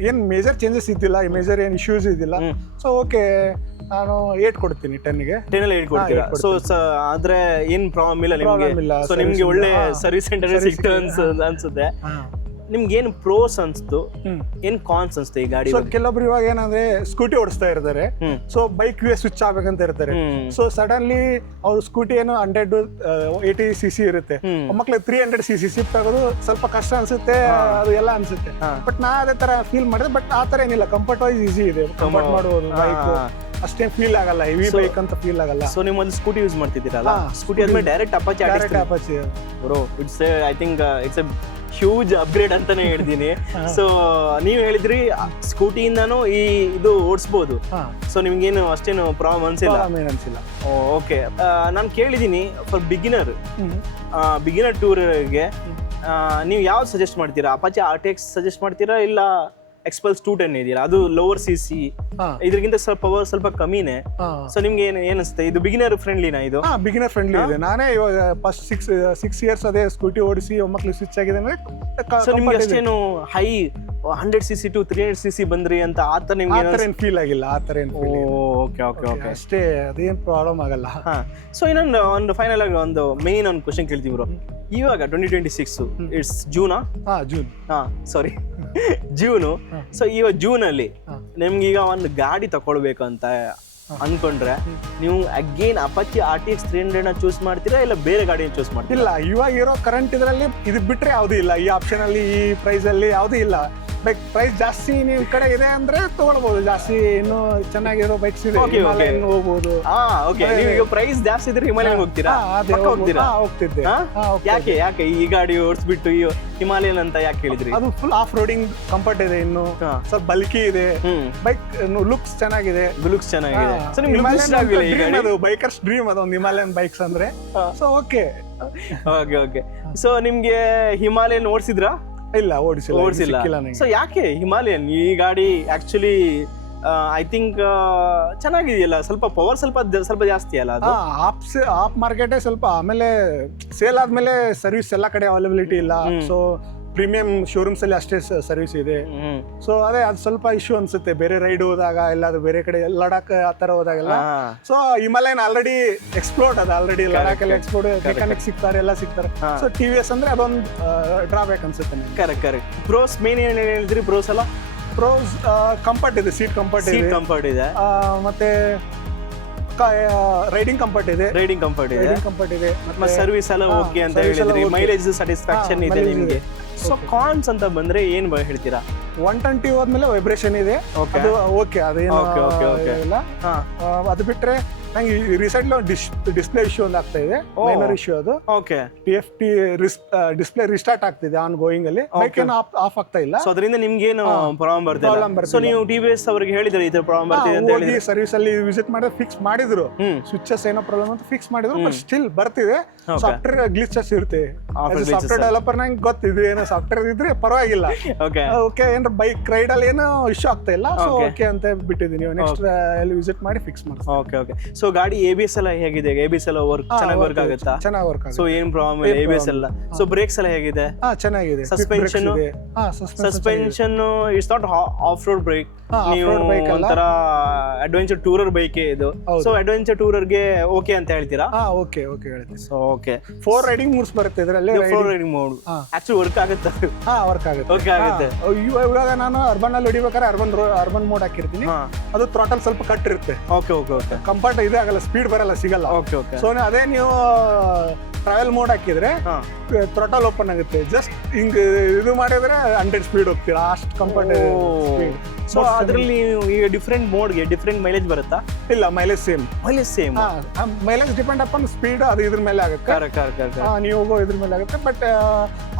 ಏನ್ ಮೇಜರ್ ಚೇಂಜಸ್ ಇದ್ದಿಲ್ಲ, ಮೇಜರ್ ಏನ್ ಇಶ್ಯೂಸ್ ಇದ್ದಿಲ್ಲ. ಸೊ ಓಕೆ, ನಾನು 8 ಕೊಡ್ತೀನಿ 10ಗೆ. 10 8 ಕೊಡ್ತೀರಾ? ಸೊ ಆದ್ರೆ ಏನ್ ಪ್ರಾಬ್ಲಮ್ ಇಲ್ಲ ನಿಮ್ಗೆ? ಸೊ ನಿಮ್ಗೆ ಒಳ್ಳೆ ಸರ್ವಿಸ್ ಸೆಂಟರ್ ಸಿಕ್ತು ಅನ್ಸುತ್ತೆ. ನಿಮ್ಗೆ ಏನು ಪ್ರೋಸ್ ಅನ್ಸ್ತು, ಏನ್ ಕಾನ್ಸ್ ಅನ್ಸ್ತು ಈ ಗಾಡಿ? ಕೆಲವೊಬ್ರು ಇವಾಗ ಏನಂದ್ರೆ ಸ್ಕೂಟಿ ಓಡಿಸ್ತಾ ಇರ್ತಾರೆ, ಸೊ ಬೈಕ್ ಸ್ವಿಚ್ ಆಗ್ಬೇಕಂತ ಇರ್ತಾರೆ. ಸೊ ಸಡನ್ಲಿ ಅವ್ರು ಸ್ಕೂಟಿ ಏನು 180 cc ಇರುತ್ತೆ, ಮಕ್ಳು 300 cc ಶಿಫ್ಟ್ ಆಗೋದು ಸ್ವಲ್ಪ ಕಷ್ಟ ಅನ್ಸುತ್ತೆ, ಅದು ಎಲ್ಲ ಅನ್ಸುತ್ತೆ. ಬಟ್ ನಾ ಅದೇ ತರ ಫೀಲ್ ಮಾಡಿದೆ. ಬಟ್ ಆ ತರ ಏನಿಲ್ಲ, ಕಂಫರ್ಟ್ ವೈಸ್ ಈಸಿ ಇದೆ, ಕಂಫರ್ಟ್ ಮಾಡ್ಬೋದು ಬೈಕ್, ಅಷ್ಟೇ ಫೀಲ್ ಆಗಲ್ಲ, ಹೆವಿ ಬೈಕ್ ಅಂತ ಫೀಲ್ ಆಗಲ್ಲ. ಸೊ ನೀವು ಒಂದು ಸ್ಕೂಟಿ ಯೂಸ್ ಮಾಡ್ತಿದ್ದೀರಲ್ಲ, ಸ್ಕೂಟಿ ಆದ್ಮೇಲೆ direct Apache bro, it's I think it's A huge upgrade ಅಂತಾನೆ ಹೇಳ್ತೀನಿ. ಸೊ ನೀವು ಹೇಳಿದ್ರಿ ಸ್ಕೂಟಿಯಿಂದಾನು ಇದು ಓಡಿಸ್ಬೋದು. ಸೊ ನಿಮ್ಗೇನು ಅಷ್ಟೇನು ಪ್ರಾಬ್ಲಮ್ ಅನ್ಸಿಲ್ಲ? ಓಕೆ. ನಾನು ಕೇಳಿದ್ದೀನಿ ಫಾರ್ ಬಿಗಿನರ್ ಟೂರ್ಗೆ ನೀವು ಯಾವ್ದು ಸಜೆಸ್ಟ್ ಮಾಡ್ತೀರಾ? ಅಪಾಚಿ RTX ಸಜೆಸ್ಟ್ ಮಾಡ್ತೀರಾ, ಇಲ್ಲ ಎಕ್ಸ್ಪಲ್ಸ್ 210 ಇದೆಯಲ್ಲ ಅದು ಲೋವರ್ CC, ಇದಕ್ಕಿಂತ ಸ್ವಲ್ಪ ಪವರ್ ಸ್ವಲ್ಪ ಕಮ್ಮಿನೇ. ಸೊ ನಿಮ್ಗೆ ಏನು ಅನಿಸುತ್ತೆ, ಇದು ಬಿಗಿನರ್ ಫ್ರೆಂಡ್ಲಿನಾ? ಇದು ಬಿಗಿನರ್ ಫ್ರೆಂಡ್ಲಿ ಇದೆ. ನಾನೇ ಇವಾಗ ಫಸ್ಟ್ 6 years ಅದೇ ಸ್ಕೂಟಿ ಓಡಿಸಿ ಒಮ್ಮಕ್ಳು ಸ್ವಿಚ್ ಆಗಿದೆ ಅಂದ್ರೆ. ಸೊ ನಿಮ್ಗೆ ಅಷ್ಟೇನು ಹೈ 100 cc to 300 cc ಬಂದ್ರಿ ಅಂತ ಆತರ ನಿಮ್ಗೆ ಏನು ಫೀಲ್ ಆಗಿಲ್ಲ? ಆತರ ಏನು ಫೀಲ್ ಆಗಿಲ್ಲ. ಓಕೆ ಅಷ್ಟೇ, ಅದೇನು ಪ್ರಾಬ್ಲಮ್ ಆಗಲ್ಲ. ಸೊ ಇನ್ನೊಂದು ಒಂದು ಫೈನಲ್ ಆಗಿ ಒಂದು ಮೇನ್ ಒಂದು ಕ್ವಶನ್ ಕೇಳ್ತೀವಿ ಬ್ರೋ. ಇವಾಗ 2026 ಇಟ್ಸ್ ಜೂನಾ? Sorry June. ಸೊ ಇವಾಗ ಜೂನ್ ಅಲ್ಲಿ ನಿಮ್ಗೆ ಈಗ ಒಂದು ಗಾಡಿ ತಗೊಳ್ಬೇಕು ಅಂತ ಅನ್ಕೊಂಡ್ರೆ ನೀವು ಅಗೇನ್ ಅಪಾಚಿ RTX 300 ಚೂಸ್ ಮಾಡ್ತೀರಾ, ಇಲ್ಲ ಬೇರೆ ಗಾಡಿನ ಚೂಸ್ ಮಾಡ್ತೀರಾ? ಇಲ್ಲ, ಇವಾಗ ಇರೋ ಕರೆಂಟ್ ಇದರಲ್ಲಿ ಇದು ಬಿಟ್ರೆ ಯಾವ್ದು ಇಲ್ಲ, ಈ ಆಪ್ಷನ್ ಅಲ್ಲಿ ಈ ಪ್ರೈಸ್ ಅಲ್ಲಿ ಯಾವ್ದು ಇಲ್ಲ. ಬೈಕ್ ಪ್ರೈಸ್ ಜಾಸ್ತಿ ನಿಮ್ ಕಡೆ ಇದೆ ಅಂದ್ರೆ ತಗೊಳ್ಬಹುದು, ಜಾಸ್ತಿ ಇನ್ನು ಚೆನ್ನಾಗಿರೋ ಬೈಕ್ಸ್ ಇದೆ, ಹೋಗ್ಬೋದು. ನೀವು ಪ್ರೈಸ್ ಜಾಸ್ತಿ ಇದ್ರೆ ಹಿಮಾಲಯನ್ ಹೋಗ್ತೀರಾ? ಹೋಗ್ತಿದ್ದೆ. ಯಾಕೆ ಈ ಗಾಡಿ ಓಡಿಸ್ಬಿಟ್ಟು ಹಿಮಾಲಯನ್ ಅಂತ ಯಾಕೆ ಹೇಳಿದ್ರಿ? ಅದು ಫುಲ್ ಆಫ್ ರೋಡಿಂಗ್ ಕಂಫರ್ಟ್ ಇದೆ, ಇನ್ನು ಸ್ವಲ್ಪ ಬಲ್ಕಿ ಇದೆ, ಬೈಕ್ ಲುಕ್ಸ್ ಚೆನ್ನಾಗಿದೆ. ಬೈಕರ್ಸ್ ಡ್ರೀಮ್ ಅದು ಒಂದು ಹಿಮಾಲಯನ್ ಬೈಕ್ಸ್ ಅಂದ್ರೆ. So okay. ಸೊ ನಿಮ್ಗೆ ಹಿಮಾಲಯನ್ ಓಡಿಸಿದ್ರಾ? ಇಲ್ಲ, ಓಡಿಸಿಲ್ಲ. ಸೊ ಯಾಕೆ ಹಿಮಾಲಯನ್? ಈ ಗಾಡಿ ಆಕ್ಚುಲಿ ಐ ಥಿಂಕ್ ಚೆನ್ನಾಗಿದೆಯಲ್ಲ, ಸ್ವಲ್ಪ ಪವರ್ ಸ್ವಲ್ಪ ಜಾಸ್ತಿ ಅಲ್ಲ ಅದು? ಆಪ್ ಮಾರ್ಕೆಟೇ ಸ್ವಲ್ಪ, ಆಮೇಲೆ ಸೇಲ್ ಆದ್ಮೇಲೆ ಸರ್ವಿಸ್ ಎಲ್ಲ ಕಡೆ ಅವೈಲಬಿಲಿಟಿ ಇಲ್ಲ. ಸೊ ಪ್ರೀಮಿಯಂ ಶೋರೂಮ್ಸ್ ಅಲ್ಲಿ ಅಷ್ಟೇ ಸರ್ವಿಸ್ ಇದೆ. ಸೊ ಅದೇ ಅದು ಸ್ವಲ್ಪ ಇಶ್ಯೂ ಅನ್ಸುತ್ತೆ ಬೇರೆ ರೈಡ್ ಹೋದಾಗ ಎಲ್ಲಾದ್ರೂ ಬೇರೆ ಕಡೆ ಲಡಾಖ್ ಆ ತರ ಹೋದಾಗೆಲ್ಲ. ಸೊ ಹಿಮಾಲಯನ್ ಆಲ್ರೆಡಿ ಎಕ್ಸ್ಪ್ಲೋರ್ಡ್ ಅದ, ಆಲ್ರೆಡಿ ಲಡಾಖ್ ಅಲ್ಲಿ ಎಕ್ಸ್ಪ್ಲೋರ್ಡ್, ಮೆಕ್ಯಾನಿಕ್ ಸಿಗ್ತಾರೆ, ಎಲ್ಲ ಸಿಗ್ತಾರೆ. ಸೊ TVS ಅಂದ್ರೆ ಅದೊಂದು ಡ್ರಾಬ್ಯಾಕ್ ಅನ್ಸುತ್ತೆ ನನಗೆ. ಕರೆಕ್ಟ್. ಪ್ರೋಸ್ ಮೇನ್ ಏನ್ ಹೇಳಿದ್ರಿ? ಪ್ರೋಸ್ ಅಲ್ಲ, ಪ್ರೋಸ್ ಕಂಫರ್ಟ್ ಇದೆ, ಸೀಟ್ ಕಂಫರ್ಟ್ ಇದೆ, ಮತ್ತೆ ರೈಡಿಂಗ್ ಕಂಫರ್ಟ್ ಇದೆ, ಮತ್ತೆ ಸರ್ವಿಸ್ ಎಲ್ಲ ಓಕೆ ಅಂತ ಹೇಳಿದ್ರಿ, ಮೈಲೇಜ್ ಸ್ಯಾಟಿಸ್ಫ್ಯಾಕ್ಷನ್ ಇದೆ ನಿಮಗೆ. ಸೊ ಕಾನ್ಸ್ ಅಂತ ಬಂದ್ರೆ ಏನ್ ಹೇಳ್ತೀರಾ? 120 ಹೋದ್ಮೇಲೆ ವೈಬ್ರೇಷನ್ ಇದೆ, ಅದು ಓಕೆ, ಅದೇನು ಇಲ್ಲ. ಅದು ಬಿಟ್ರೆ ನಂಗೆ ರೀಸೆಂಟ್ಲಿ ಡಿಸ್ಪ್ಲೇ ಇಶ್ಯೂ ಒಂದು ಆಗ್ತಾ ಇದೆ, ಮೈನರ್ ಇಶ್ಯೂ. ಅದು ಓಕೆ, TFT ಡಿಸ್ಪ್ಲೇ ರಿಸ್ಟಾರ್ಟ್ ಆಗ್ತಿದೆ ಆನ್ ಗೋಯಿಂಗ್ ಅಲ್ಲಿ, ಬೈಕ್ ಏನು ಆಫ್ ಆಗ್ತಾ ಇಲ್ಲ. ಸೊ ಅದರಿಂದ ನಿಮ್ಗೆ ಏನು ಪ್ರಾಬ್ಲಮ್ ಬರ್ತಿಲ್ಲ? ಸೊ ನೀವು TVS ಅವರಿಗೆ ಹೇಳಿದ್ರೆ ಈ ತರ ಪ್ರಾಬ್ಲಮ್ ಬರ್ತಿದೆ ಅಂತ ಹೇಳಿ ಸರ್ವಿಸ್ ಅಲ್ಲಿ ವಿಸಿಟ್ ಮಾಡಿ ಫಿಕ್ಸ್ ಮಾಡಿದ್ರು, ಸ್ವಿಚಸ್ ಏನೋ ಪ್ರಾಬ್ಲಮ್ ಅಂತ ಫಿಕ್ಸ್ ಮಾಡಿದ್ರು, ಬಟ್ ಸ್ಟಿಲ್ ಬರ್ತಿದೆ. ಸಾಫ್ಟ್ವೇರ್ ಗ್ಲಿಚಸ್ ಇರುತ್ತೆ, ಸಾಫ್ಟ್ವೇರ್ ಡೆವಲಪರ್ ನಂಗೆ ಗೊತ್ತಿದೆ, ಏನೋ ಸಾಫ್ಟ್ವೇರ್ ಇದ್ರೆ ಪರವಾಗಿಲ್ಲ. ಓಕೆ, ಏನಾರ ಬೈಕ್ ರೈಡ್ ಅಲ್ಲಿ ಏನೋ ಇಶ್ಯೂ ಆಗ್ತಾ ಇಲ್ಲ, ಸೊ ಓಕೆ ಅಂತ ಬಿಟ್ಟಿದ್ದೀನಿ. ನೆಕ್ಸ್ಟ್ ಅಲ್ಲಿ ವಿಸಿಟ್ ಮಾಡಿ ಫಿಕ್ಸ್ ಮಾಡಿ. ಓಕೆ. ಸೊ ಗಾಡಿ ABS ಎಲ್ಲ ಹೇಗಿದೆ? ABS ಎಲ್ಲ ಚೆನ್ನಾಗಿ ವರ್ಕ್ ಆಗುತ್ತಾ? ಚೆನ್ನಾಗಿ ವರ್ಕ್ ಆಗುತ್ತೆ. ಸೊ ಏನ್ ಪ್ರಾಬ್ಲಮ್ ಇಲ್ಲ ABS ಎಲ್ಲ. ಸೊ ಬ್ರೇಕ್ಸ್ ಎಲ್ಲ ಹೇಗಿದೆ? ಚೆನ್ನಾಗಿದೆ. Suspension it's not off road brake, ನೀವು ಒಂಥರ ಅಡ್ವೆಂಚರ್ ಟೂರರ್ ಬೈಕ್ ಇದು. ಸೊ ಅಡ್ವೆಂಚರ್ ಟೂರರ್ ಗೆ ಓಕೆ ಅಂತ ಹೇಳ್ತೀರಾ? ಓಕೆ ಹೇಳ್ತೀನಿ. ಸೊ ಓಕೆ, 4 ರೈಡಿಂಗ್ ಮೂಡ್ಸ್ ಬರುತ್ತೆ ಇದರಲ್ಲಿ. 4 ರೈಡಿಂಗ್ ಮೋಡ್ ಆಕ್ಚುಲಿ ವರ್ಕ್ ಆಗುತ್ತೆ. ವರ್ಕ್ ಆಗುತ್ತೆ. ಓಕೆ ಆಗುತ್ತೆ. ಇವಾಗ ನಾನು ಅರ್ಬನ್ ಅಲ್ಲಿ ಹೊಡಿಬೇಕಾದ್ರೆ ಅರ್ಬನ್ ಮೋಡ್ ಹಾಕಿರ್ತೀನಿ, ಅದು ಥ್ರಾಟಲ್ ಸ್ವಲ್ಪ ಕಟ್ ಇರುತ್ತೆ. ಓಕೆ. ಕಂಫರ್ಟ್ ಇದೆ ಆಗಲ್ಲ, ಸ್ಪೀಡ್ ಬರಲ್ಲ, ಸಿಗಲ್ಲ. ಓಕೆ. ಸೊ ಅದೇ ನೀವು ಟ್ರಾವೆಲ್ ಮೋಡ್ ಹಾಕಿದ್ರೆ ಥ್ರಾಟಲ್ ಓಪನ್ ಆಗುತ್ತೆ, ಜಸ್ಟ್ ಹಿಂಗ್ ಇದು ಮಾಡಿದ್ರೆ 100 ಸ್ಪೀಡ್ ಹೋಗ್ತೀರಾ, ಅಷ್ಟು ಕಂಫರ್ಟ್ ಸ್ಪೀಡ್. ಸೊ ಅದರಲ್ಲಿ ಈಗ ಡಿಫ್ರೆಂಟ್ ಮೋಡ್ಗೆ ಡಿಫ್ರೆಂಟ್ ಮೈಲೇಜ್ ಬರುತ್ತಾ? ಇಲ್ಲ, mileage same. Mileage depend upon speed, ಅದು ಇದ್ರ ಮೇಲೆ ಆಗುತ್ತೆ, ನೀವು ಹೋಗೋ ಇದ್ರ ಮೇಲೆ ಆಗುತ್ತೆ. ಬಟ್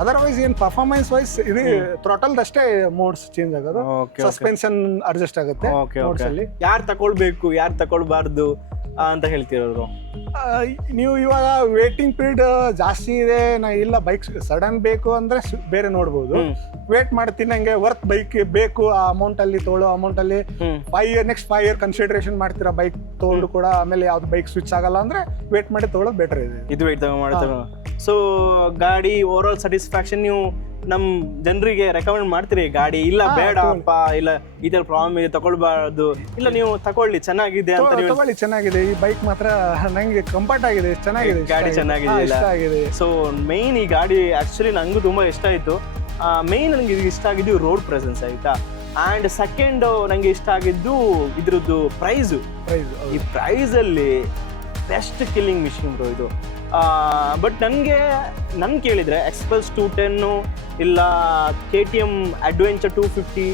ಅದರ್ವೈಸ್ ಏನ್ ಪರ್ಫಾರ್ಮೆನ್ಸ್ ವೈಸ್ ಇದು ಥ್ರಾಟಲ್ ಅಷ್ಟೇ ಮೋಡ್ಸ್ ಚೇಂಜ್ ಆಗೋದು, ಸಸ್ಪೆನ್ಷನ್ ಅಡ್ಜಸ್ಟ್ ಆಗುತ್ತೆ ಮೋಡ್ಸ್ ಅಲ್ಲಿ. ಯಾರು ತಗೊಳ್ಬೇಕು ಯಾರು ತಗೊಳ್ಬಾರ್ದು ಅಂತ ಹೇಳ್ತಿರೋರು? ನೀವು ಇವಾಗ ವೇಟಿಂಗ್ ಪೀರಿಯಡ್ ಜಾಸ್ತಿ ಇದೆ, ಇಲ್ಲ ಬೈಕ್ ಸಡನ್ ಬೇಕು ಅಂದ್ರೆ ಬೇರೆ ನೋಡ್ಬೋದು. ವೇಟ್ ಮಾಡ್ತೀನಿ, ನಂಗೆ ವರ್ತ್ ಬೈಕ್ ಬೇಕು ಆ ಅಮೌಂಟ್ ಅಲ್ಲಿ, ತೊಗೊಳ್ಳೋ ಅಮೌಂಟ್ ಅಲ್ಲಿ ನೆಕ್ಸ್ಟ್ 5 ಇಯರ್ ಕನ್ಸಿಡರೇಷನ್ ಮಾಡ್ತೀರಾ ಬೈಕ್ ತೊಗೊಂಡು ಕೂಡ, ಆಮೇಲೆ ಯಾವ್ದು ಬೈಕ್ ಸ್ವಿಚ್ ಆಗಲ್ಲ ಅಂದ್ರೆ ವೇಟ್ ಮಾಡಿ ತೊಗೊಳ್ಳೋದು ಬೆಟರ್ ಇದೆ. ಇದು ವೇಟ್ ಮಾಡ್ತಾರೆ. ಸೊ ಗಾಡಿ ಓವರ್ ಆಲ್ ಸ್ಯಾಟಿಸ್ಫ್ಯಾಕ್ಷನ್ ನೀವು ನಮ್ ಜನರಿಗೆ ರೆಕಮೆಂಡ್ ಮಾಡ್ತೀರಿ? ಗಾಡಿ ಇಲ್ಲ ಬೇಡಪ್ಪ, ಇಲ್ಲ ಈ ತರ ಪ್ರಾಬ್ಲಮ್ ಇದೆ ತಗೊಳ್ಬಾರ್ದು, ಇಲ್ಲ ನೀವು ತಗೊಳ್ಳಿ ಚೆನ್ನಾಗಿದೆ ಅಂತ ತಗೊಳ್ಳಿ, ಚೆನ್ನಾಗಿದೆ ಈ ಬೈಕ್ ಮಾತ್ರ, ನಂಗೆ ಕಂಫರ್ಟ್ ಆಗಿದೆ, ಚೆನ್ನಾಗಿದೆ, ಗಾಡಿ ಚೆನ್ನಾಗಿದೆ. ಸೊ ಮೈನ್ ಈ ಗಾಡಿ ಆಕ್ಚುಲಿ ನಂಗೂ ತುಂಬಾ ಇಷ್ಟ ಆಯ್ತು. ಮೈನ್ ನನಗೆ ಇಷ್ಟ ಆಗಿದ್ದು ರೋಡ್ ಪ್ರೆಸೆನ್ಸ್ ಆಯ್ತಾ, ಅಂಡ್ ಸೆಕೆಂಡ್ ನಂಗೆ ಇಷ್ಟ ಆಗಿದ್ದು ಇದ್ರದ್ದು ಪ್ರೈಸ್. ಈ ಪ್ರೈಸ್ ಅಲ್ಲಿ ಬೆಸ್ಟ್ ಕಿಲ್ಲಿಂಗ್ ಮಿಷಿನ್ ಬ್ರೋ ಇದು. ಬಟ್ ನನ್ ಕೇಳಿದ್ರೆ ಎಕ್ಸ್ಪಲ್ಸ್ 210 ಇಲ್ಲ KTM ಅಡ್ವೆಂಚರ್ 250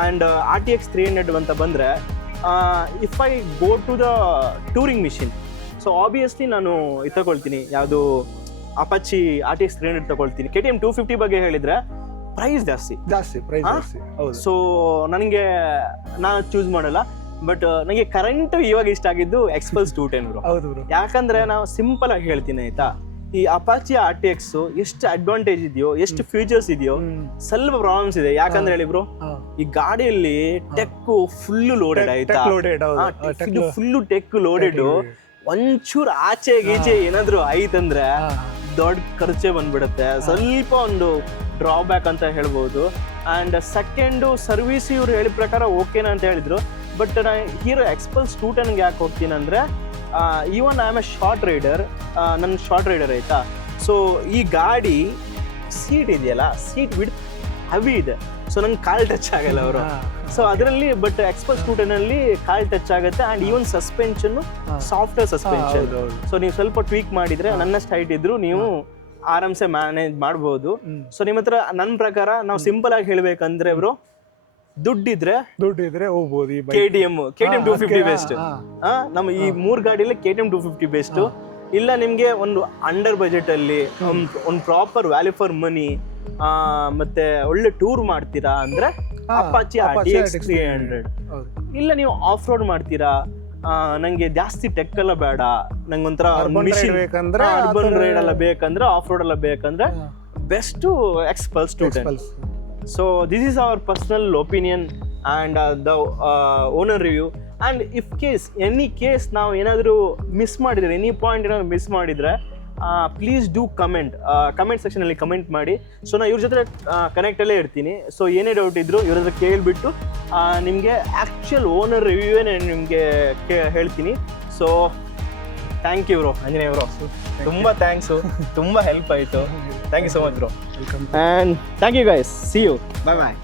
ಆ್ಯಂಡ್ RTX 300 ಅಂತ ಬಂದರೆ, if I go to the touring machine, so obviously ನಾನು ಇದು ತಗೊಳ್ತೀನಿ, ಯಾವುದು ಅಪಾಚಿ RTX 300 ತಗೊಳ್ತೀನಿ. KTM 250 ಬಗ್ಗೆ ಹೇಳಿದರೆ ಪ್ರೈಸ್ ಜಾಸ್ತಿ. ಸೊ ನನಗೆ ನಾನು ಚೂಸ್ ಮಾಡಲ್ಲ. ಬಟ್ ನನಗೆ ಕರೆಂಟ್ ಇವಾಗ ಇಷ್ಟ ಆಗಿದ್ದು ಎಕ್ಸ್ಪಲ್ಸ್ 210 ಬ್ರೋ. ಯಾಕಂದ್ರೆ ನಾವು ಸಿಂಪಲ್ ಆಗಿ ಹೇಳ್ತೀನಿ ಆಯ್ತಾ, ಈ ಅಪಾಚಿ RTX ಎಷ್ಟು ಅಡ್ವಾಂಟೇಜ್ ಇದೆಯೋ, ಎಷ್ಟು ಫ್ಯೂಚರ್ಸ್ ಇದೆಯೋ, ಸ್ವಲ್ಪ ಪ್ರಾಬ್ಲಮ್ಸ್ ಇದೆ. ಯಾಕಂದ್ರೆ ಹೇಳಿ ಬ್ರೋ, ಈ ಗಾಡಿಯಲ್ಲಿ ಟೆಕ್ ಫುಲ್ ಲೋಡೆಡ್ ಆಯ್ತಾ, ಫುಲ್ ಟೆಕ್ ಲೋಡೆಡ್. ಒಂಚೂರು ಆಚೆ ಗೀಚೆ ಏನಾದ್ರು ಆಯ್ತಂದ್ರೆ ದೊಡ್ಡ ಖರ್ಚೆ ಬಂದ್ಬಿಡುತ್ತೆ. ಸ್ವಲ್ಪ ಒಂದು ಡ್ರಾಬ್ಯಾಕ್ ಅಂತ ಹೇಳ್ಬೋದು. ಅಂಡ್ ಸೆಕೆಂಡು ಸರ್ವಿಸ್ ಇವ್ರು ಹೇಳಿದ ಪ್ರಕಾರ ಓಕೆನಾ ಅಂತ ಹೇಳಿದ್ರು. ಬಟ್ ನಾನು ಹೀರೋ ಎಕ್ಸ್ಪಲ್ಸ್ 210 ಯಾಕೆ ಹೋಗ್ತೀನಿ ಅಂದರೆ, even I am a short rider, ನನ್ನ ಶಾರ್ಟ್ ರೈಡರ್ ಆಯಿತಾ. ಸೊ ಈ ಗಾಡಿ ಸೀಟ್ ಇದೆಯಲ್ಲ, ಸೀಟ್ ವಿಡ್ತ್ ಹೆವಿ ಇದೆ, ಸೊ ನಂಗೆ ಕಾಲ್ ಟಚ್ ಆಗಲ್ಲ ಅವರು. ಸೊ ಅದರಲ್ಲಿ ಬಟ್ ಎಕ್ಸ್ಪಲ್ಸ್ 210 ಕಾಲ್ ಟಚ್ ಆಗುತ್ತೆ. And even suspension software suspension. So ನೀವು ಸ್ವಲ್ಪ ಟ್ವೀಕ್ ಮಾಡಿದರೆ, ನನ್ನಷ್ಟು ಹೈಟ್ ಇದ್ರು ನೀವು ಆರಾಮ್ಸೆ ಮ್ಯಾನೇಜ್ ಮಾಡ್ಬೋದು. ಸೊ ನಿಮ್ಮ ಹತ್ರ ನನ್ನ ಪ್ರಕಾರ ನಾವು ಸಿಂಪಲ್ ಆಗಿ ಹೇಳ್ಬೇಕಂದ್ರೆ ಬ್ರೋ, ದುಡ್ಡಿದ್ರೆ ಹೋಗ್ಬೋದು. KTM 250 best. ನಮ್ಮ ಈ 3 ಗಾಡಿಯಲ್ಲಿ KTM 250 ಬೆಸ್ಟ್. ಇಲ್ಲ ನಿಮ್ಗೆ ಒಂದು ಅಂಡರ್ ಬಜೆಟ್ ಅಲ್ಲಿ ಒಂದು ಪ್ರಾಪರ್ ವ್ಯಾಲ್ಯೂ ಫಾರ್ ಮನಿ, ಮತ್ತೆ ಒಳ್ಳೆ ಟೂರ್ ಮಾಡ್ತೀರಾ ಅಂದ್ರೆ ಅಪಾಚಿ RTX 300. ಇಲ್ಲ ನೀವು ಆಫ್ ರೋಡ್ ಮಾಡ್ತೀರಾ, ನಂಗೆ ಜಾಸ್ತಿ ಟೆಕ್ ಎಲ್ಲ ಬೇಡ, ನಂಗೆ ಒಂಥರ ಅರ್ಬನ್ ರೈಡ್ ಎಲ್ಲ ಬೇಕಂದ್ರೆ, ಆಫ್ ರೋಡ್ ಎಲ್ಲ ಬೇಕಂದ್ರೆ best ಎಕ್ಸ್ಪಲ್ಸ್ 210. So this is our personal opinion and the owner review. And if any case ನಾವು ಏನಾದರೂ ಮಿಸ್ ಮಾಡಿದ್ರೆ, ಎನಿ ಪಾಯಿಂಟ್ ಏನಾದ್ರು ಮಿಸ್ ಮಾಡಿದ್ರೆ, ಪ್ಲೀಸ್ ಡೂ ಕಮೆಂಟ್ ಸೆಕ್ಷನಲ್ಲಿ ಕಮೆಂಟ್ ಮಾಡಿ. ಸೊ ನಾನು ಇವ್ರ ಜೊತೆ ಕನೆಕ್ಟಲ್ಲೇ ಇರ್ತೀನಿ. ಸೊ ಏನೇ ಡೌಟ್ ಇದ್ದರೂ ಇವ್ರ ಹತ್ರ ಕೇಳಿಬಿಟ್ಟು ನಿಮಗೆ ಆ್ಯಕ್ಚುಯಲ್ ಓನರ್ ರಿವ್ಯೂನೇ ನಿಮಗೆ ಹೇಳ್ತೀನಿ. So thank you bro, Anjaneya bro, ತುಂಬ ಥ್ಯಾಂಕ್ಸು, ತುಂಬ ಹೆಲ್ಪ್ ಆಯಿತು. Thank you so much bro. Welcome. And thank you guys, see you, bye bye.